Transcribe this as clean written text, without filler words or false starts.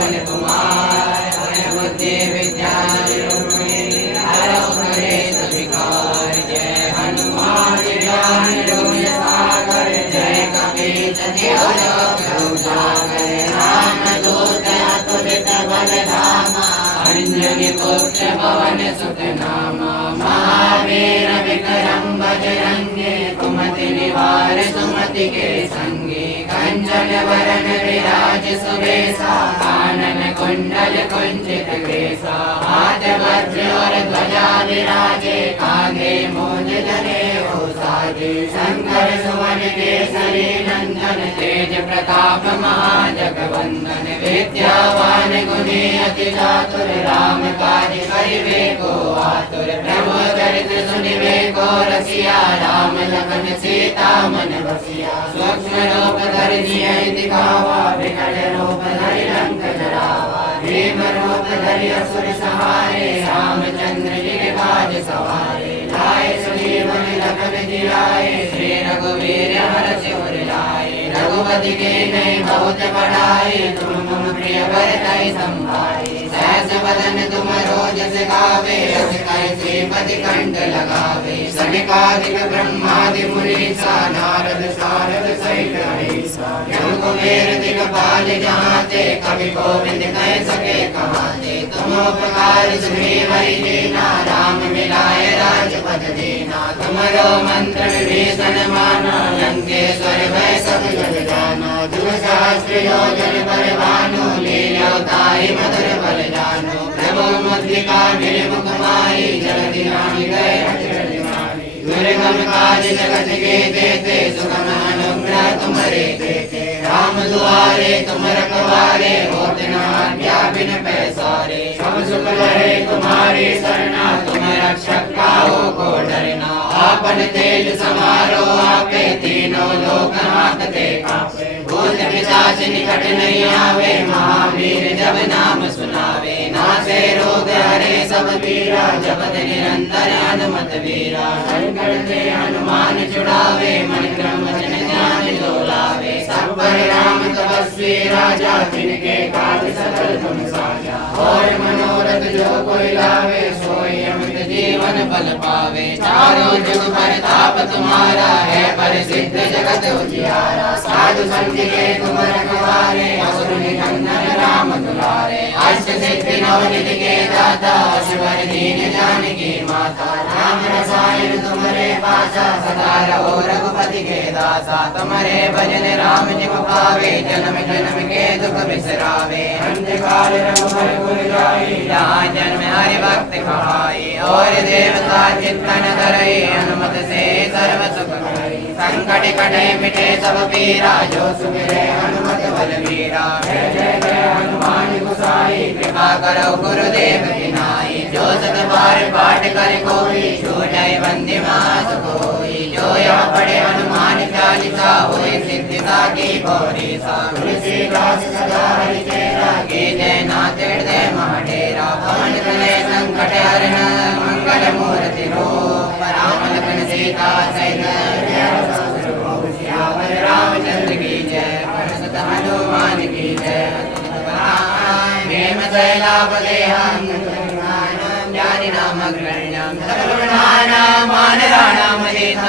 पवन कुमार बुद्धि विद्या हरौ कलेश विकार। जय हनुमान ज्ञान गुण सागर जय कपीश तिहुँ लोक उजागर। रामदूत अतुलित बल धामा अंजनी पुत्र पवन सुत नामा। महावीर विक्रम बजरंगी कुमति निवार सुमति के संगी। कंचन वरन विराज सुबेसा कानन कुंडल कुंचित केसा। हाथ वज्र और ध्वजा विराजे कांधे मूंज जनेऊ साजे। शंकर सुवन केसरी नंदन तेज प्रताप महाजगवंदन। विद्यावान गुणी अति चातुर राम काज करिबे को आतुर। प्रभु चरित्र सुनिबे को रसिया राम लखन सीता मन बसिया। सूक्ष्म रूप धरि जियहि दिखावा विकट रूप धरि लंक जरावा। भीम रूप धरि असुर सहारे रामचंद्र जी के काज सवारे। लाए संजीवन लखन जियाए श्री रघुवीर हरषि उर लाए। रघुपति के नये बहुत बढ़ाए तुम मम प्रिय भरतहि संभाए। सहस वदन तुम रोजस गावे अस कहि श्रीपति कंठ लगावे। सनकादिक ब्रह्मादि मुनीसा नारद सारद सहित अहिसा। यम कुबेर दिखपाल जहाते कवि गोविंद कह सके कहाते। तुम उपकार सुग्रीवहि दीना राम मिलाए राजपद दीना। तुमरो मंत्र विभीषण माना लंकेश्वर भय सब जग जाना। जुग सहस्त्र योजन पर भानु लील्योताहि मधुर बल जानो। प्रभु मुद्रिका निर्मुख माहि जगति रानी गए अचरज माहि। दुर्गम काज जगत के देते सुगम अनुग्रह तुम्हारे देते। राम दुआरे तुम रखवारे होत न आज्ञा बिन पैसारे। सब सुख लहे तुम्हारी सरना तुम रक्षक काहू को डरना। आपन तेज समारो आपे तीनों लोक हांकते कांपे। भूत पिशाच निकट नहीं आवे महावीर जब नाम सुनावे। नासे रोग हरे सब पीरा जपत निरंतर हनुमत वीरा। संकट ते हनुमान छुड़ावे मन क्रम वचन ध्यान जो लावे। सब पर राम तपस्वी राजा जिनके काज सकल तुम साजा। और मनोरथ जो कोई लावे सोई अमित जीवन फल पावे। चारों जुग परताप तुम्हारा है प्रसिद्ध जगत उजियारा। साधु संत के तुम रखवारे असुर निकंदन राम दुलारे। अष्ट सिद्धि नौ निधि के दाता शिवर दीन जानकी माता। राम रसायन तुम्हारे पासा सदा रहो रघुपति के दासा। तुम्हारे भजन राम जी को पावे जन्म जन्म के दुख बिसरावे। अंधकार रघुबर पुर जाई जहाँ जन्म हरि भक्त कहाई। और देवता चित्तन धरई हनुमत से सर्व सुख करई। संकट कटे मिटे सब पीरा जो सुमिरे हनुमत बलवीरा। जय जय जय हनुमान गोसाई कृपा करो गुरुदेव की नाई। जो सत बार पाठ कर कोई छूटै बंदी मास कोई। जो यहाँ पढ़े हनुमान चालीसा होय सिद्धि साकी गौरीसा। तुलसीदास सदा हरि चेरा की जय नाथ हृदय महाडेरा। पवन तनय संकट हरन मंगल मूर्ति रूप। राम लखन सीता सहित सियावर रामचंद्र की जय। पवन सुत हनुमान की जय। हेम शैलापदेहं ज्ञानिनामग्रण्यं सर्वगुणानां मानराणामधीतं।